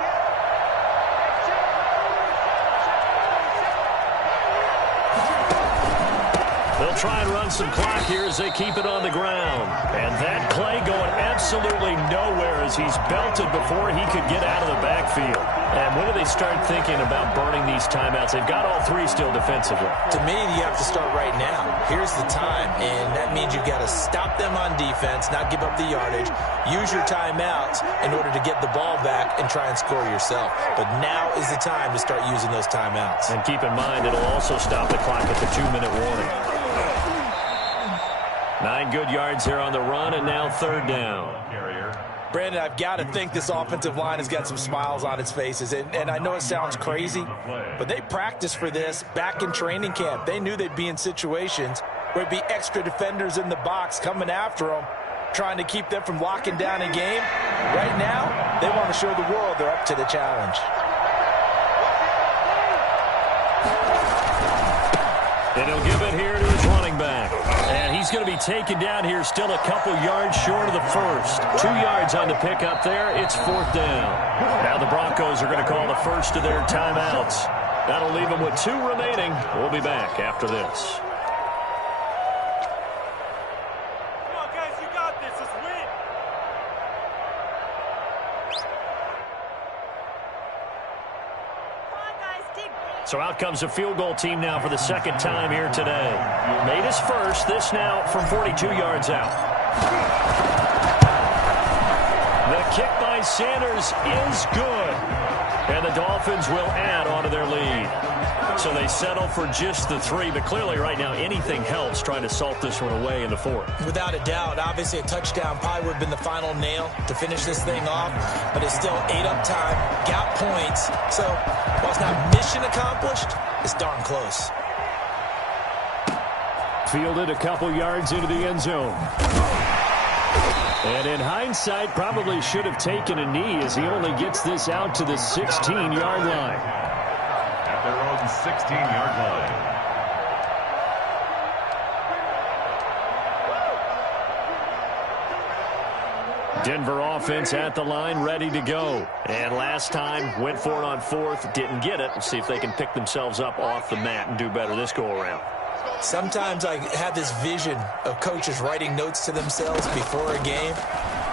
They'll try and run some clock here as they keep it on the ground. And that play going absolutely nowhere as he's belted before he could get out of the backfield. And when do they start thinking about burning these timeouts? They've got all 3 still defensively. To me, you have to start right now. Here's the time, and that means you've got to stop them on defense, not give up the yardage, use your timeouts in order to get the ball back and try and score yourself. But now is the time to start using those timeouts. And keep in mind, it'll also stop the clock at the 2-minute warning. 9 good yards there on the run, and now 3rd down. Brandon, I've got to think this offensive line has got some smiles on its faces. And I know it sounds crazy, but they practiced for this back in training camp. They knew they'd be in situations where there'd be extra defenders in the box coming after them, trying to keep them from locking down a game. Right now, they want to show the world they're up to the challenge. And he'll give it here to his running back. And he's going to be taken down here still a couple yards short of the first. 2 yards on the pickup there. It's 4th down. Now the Broncos are going to call the first of their timeouts. That'll leave them with 2 remaining. We'll be back after this. Come on, guys, you got this. Let's win. Come on, guys, dig. So out comes a field goal team now for the second time here today. Made his first. This now from 42 yards out. The kick by Sanders is good. And the Dolphins will add on to their lead. So they settle for just the 3, but clearly right now anything helps trying to salt this one away in the 4th. Without a doubt, obviously a touchdown probably would have been the final nail to finish this thing off, but it's still 8 up time, got points. So while it's not mission accomplished, it's darn close. Fielded a couple yards into the end zone. And in hindsight, probably should have taken a knee as he only gets this out to the 16-yard line. At their own 16-yard line. Denver offense at the line, ready to go. And last time, went for it on 4th, didn't get it. We'll see if they can pick themselves up off the mat and do better this go-around. Sometimes I have this vision of coaches writing notes to themselves before a game,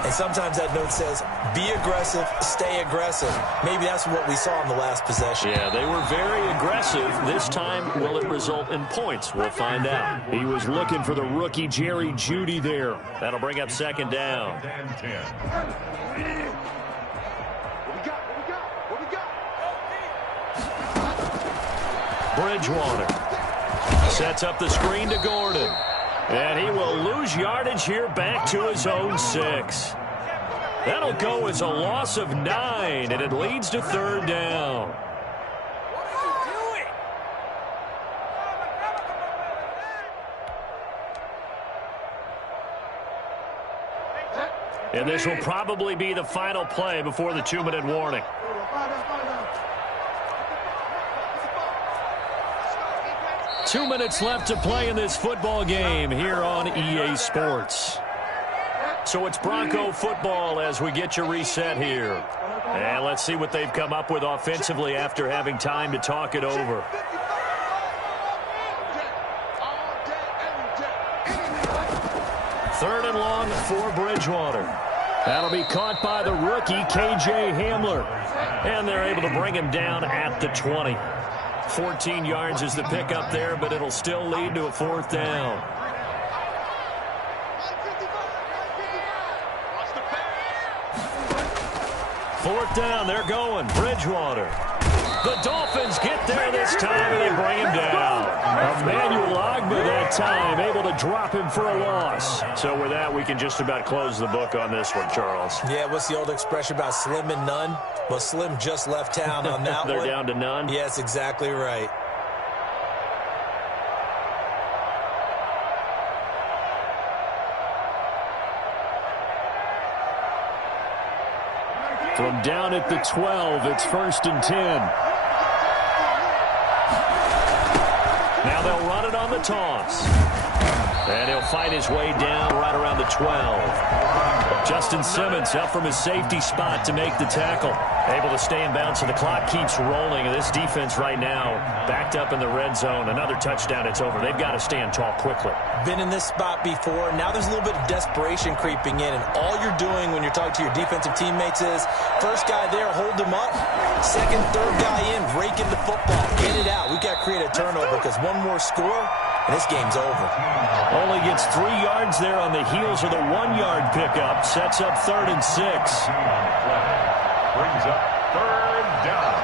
and sometimes that note says, be aggressive, stay aggressive. Maybe that's what we saw in the last possession. Yeah, they were very aggressive. This time, will it result in points? We'll find out. He was looking for the rookie Jerry Jeudy there. That'll bring up second down. Bridgewater sets up the screen to Gordon. And he will lose yardage here back to his own 6. That'll go as a loss of 9, and it leads to 3rd down. And this will probably be the final play before the 2-minute warning. Two minutes left to play in this football game here on EA Sports. So it's Bronco football as we get you reset here. And let's see what they've come up with offensively after having time to talk it over. Third and long for Bridgewater. That'll be caught by the rookie, K.J. Hamler. And they're able to bring him down at the 20. 14 yards is the pickup there, but it'll still lead to a 4th down. Fourth down, they're going. Bridgewater. The Dolphins get there this time, and they bring him down. Emmanuel Ogbah that time, able to drop him for a loss. So with that, we can just about close the book on this one, Charles. Yeah, what's the old expression about slim and none? Well, Slim just left town on that They're one. down to none? Yes, exactly right. From down at the 12, it's 1st and 10. Now they'll run it on the toss. And he'll fight his way down right around the 12. Justin Simmons up from his safety spot to make the tackle. Able to stay in bounds, so the clock keeps rolling. And this defense right now backed up in the red zone. Another touchdown, it's over. They've got to stand tall quickly. Been in this spot before. Now there's a little bit of desperation creeping in. And all you're doing when you're talking to your defensive teammates is, first guy there, hold him up. Second, third guy in, rake in the football. Get it out. We've got to create a turnover because one more score, and this game's over. Only gets 3 yards there on the heels of the 1-yard pickup. Sets up 3rd and 6. Brings up 3rd down.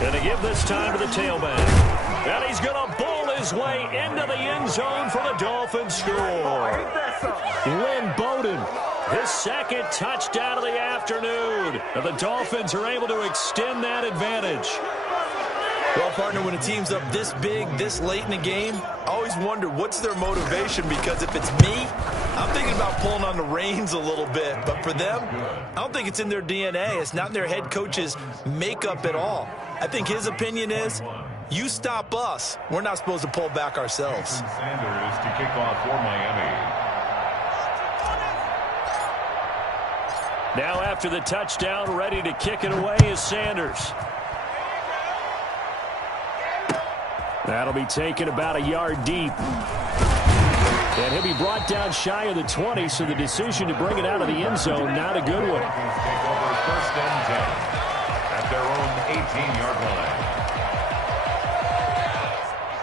Gonna give this time to the tailback. And he's gonna bowl his way into the end zone for the Dolphins score. Lynn Bowden, his 2nd touchdown of the afternoon. And the Dolphins are able to extend that advantage. Well, partner, when a team's up this big, this late in the game, I always wonder what's their motivation, because if it's me, I'm thinking about pulling on the reins a little bit. But for them, I don't think it's in their DNA. It's not in their head coach's makeup at all. I think his opinion is, you stop us, we're not supposed to pull back ourselves. Sanders to kick off for Miami. Now after the touchdown, ready to kick it away is Sanders. That'll be taken about a yard deep. And he'll be brought down shy of the 20, so the decision to bring it out of the end zone, not a good one. at their own 18-yard line.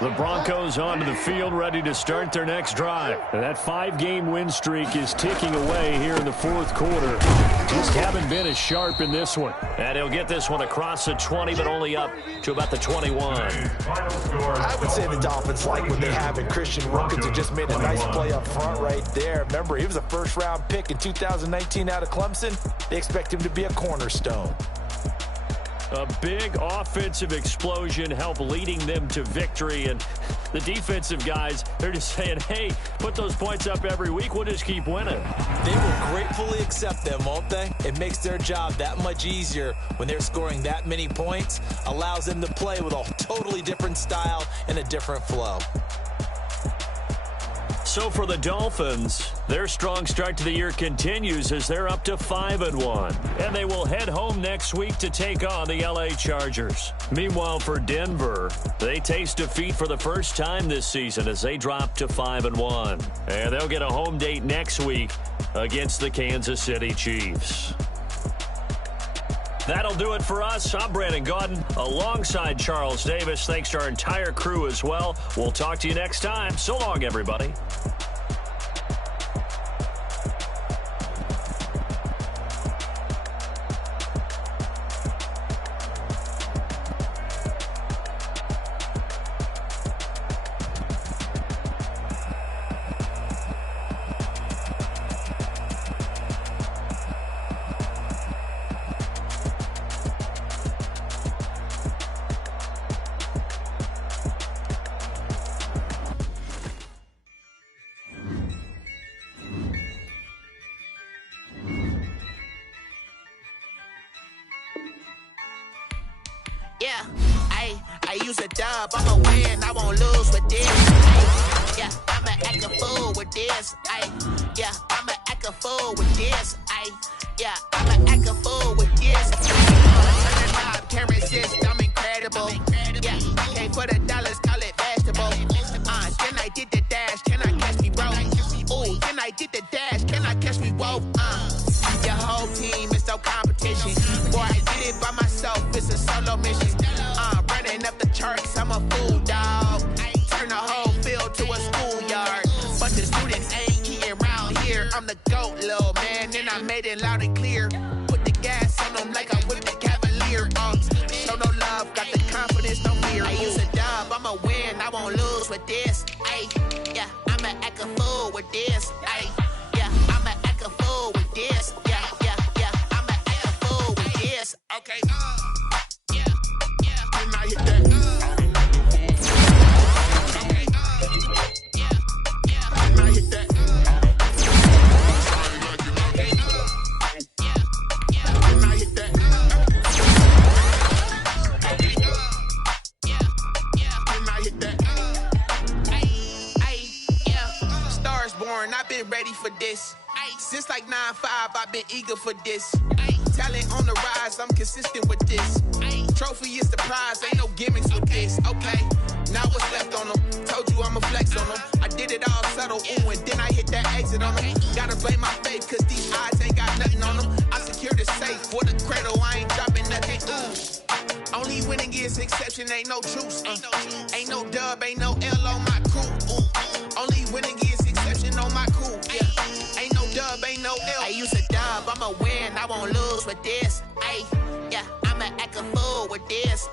The Broncos onto the field, ready to start their next drive. And that 5-game win streak is ticking away here in the fourth quarter. Just haven't been as sharp in this one. And he'll get this one across the 20, but only up to about the 21. I would say the Dolphins like what they have in Christian Wilkins, who just made a nice play up front right there. Remember, he was a first-round pick in 2019 out of Clemson. They expect him to be a cornerstone. A big offensive explosion helped leading them to victory. And the defensive guys, they're just saying, hey, put those points up every week. We'll just keep winning. They will gratefully accept them, won't they? It makes their job that much easier when they're scoring that many points. Allows them to play with a totally different style and a different flow. So for the Dolphins, their strong start to the year continues as they're up to 5-1. And they will head home next week to take on the LA Chargers. Meanwhile, for Denver, they taste defeat for the first time this season as they drop to 5-1. And they'll get a home date next week against the Kansas City Chiefs. That'll do it for us. I'm Brandon Gaudin alongside Charles Davis. Thanks to our entire crew as well. We'll talk to you next time. So long, everybody. Yeah, I use a dub, I'ma win, I won't lose with this. Yeah, I'ma act a fool with this. Yeah, I'ma act a fool with this. Yeah, I'ma act a fool with this. Turn the knob, can't resist, I'm incredible. Yeah, can't put $1, call it vegetable. Then I did the dash, can I catch me, bro? Ooh, then I did the dash, can I catch me, whoa? Your whole team is no competition. Boy, I did it by myself, it's a solo mission. Running up the charts, I'm a fool, dog. Turn the whole field to a schoolyard. But the students ain't eating around here. I'm the GOAT, little man, and I made it loud and clear. Put the gas on them like I'm with the Cavalier. Show no love, got the confidence, no fear. I use a dub, I'ma win, I won't lose with this. Yeah, I'ma act a fool with this. Yeah, I'ma act a fool with this. Yeah, I'ma act a fool with this. Okay, yeah, and I hit that. Okay, yeah, and I hit that. Okay, yeah, and I hit that. Okay, yeah, and I hit that. Yeah, Stars born, I've been ready for this. Since like 9-5, I've been eager for this. Talent on the rise, I'm consistent with this. Trophy is the prize, ain't no gimmicks with this. Okay, now what's left on them? Told you I'ma flex on them. I did it all subtle, ooh, and then I hit that exit on them. Gotta blame my faith, cause these odds ain't got nothing on them. I secured the safe for the cradle, I ain't dropping nothing, ooh. Only winning is exception, ain't no truce. Ain't no dub, ain't no L on my crew. Ooh. Only winning is exception on my crew. Yeah. Ain't no dub, ain't no L. I use a dub, I'ma win, I won't lose with this. Yeah, I'ma act a fool with this.